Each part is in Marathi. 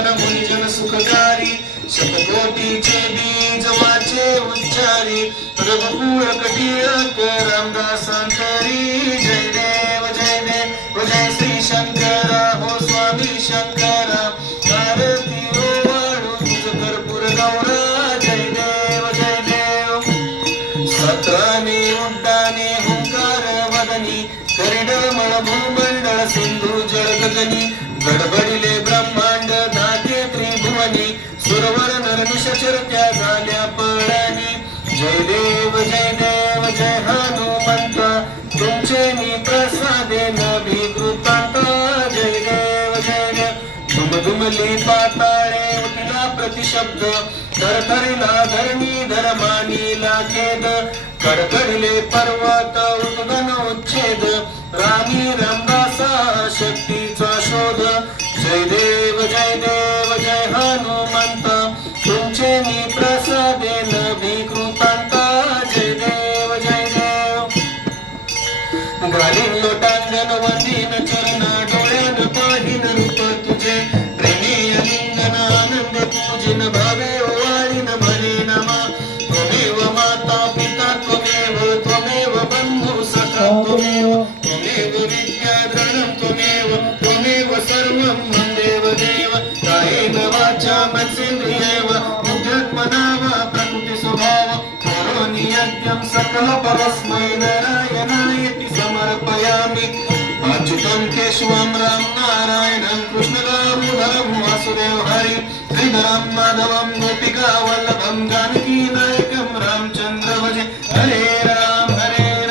मन मुनिजन सुखकारी शतकोटीचे बीज वाचे उच्चारी रघुकुळ कटीळक रामदासांतरी जय देव जय श्री शंकरा हो स्वामी शंकरा आरती ओवाळू तुझ कर्पूर गौरा जय देव सत्राने उड्डाणे हुंकार वदनी करिडमळ भूमंडळ सिंधू जळ गगनी गडबडिले ब्रह्मांड दाते त्रिभुवनी सुरवर नर निशाचर त्या झाल्या पळणी जय देव जय हनुमंत तुमचे मी प्रसादे नभिकृतांत जय देव धुमधुमली पाताळे उठला प्रतिशब्द थरथरला धरणी धर्मानीला खेद कडकडले पर्वत उद्गन उच्छेद राणी रामदासा शक्तीचा शोध जय देव जय हनुमंत तुमचे मी प्रसादे नभिकृतांत जय देव घालीन लोटांगण वंदीन चरण डोळ्यान पाहिन रूप तुझे प्रेमी लिंगन आनंद पूजिन भावे ओवाळीन म्हणे नमा त्वमेव माता पिता त्वमेव बंधु सखा त्वमेव विद्याधरणं त्वमेव सर्वं मन्देव देव कायेन वाचा मनसेन्द्रियैव बुद्ध्यात्मना वा प्रकृति स्वभाव करोमि यज्ञं सकल परस्मै नारायणायति समर्पयामि अच्युतं केशवं राम नारायणं कृष्ण दामोदरं वासुदेव हरि श्रीधरं माधवं गोपिका वल्लभं जानकी नायकं रामचंद्र भजे हरे राम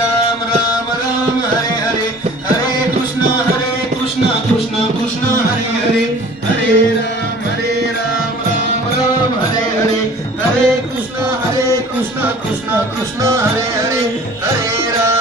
राम राम हरे हरे हरे कृष्ण कृष्ण कृष्ण हरे हरे राम राम हरे हरे हरे कृष्ण कृष्ण कृष्ण हरे हरे हरे राम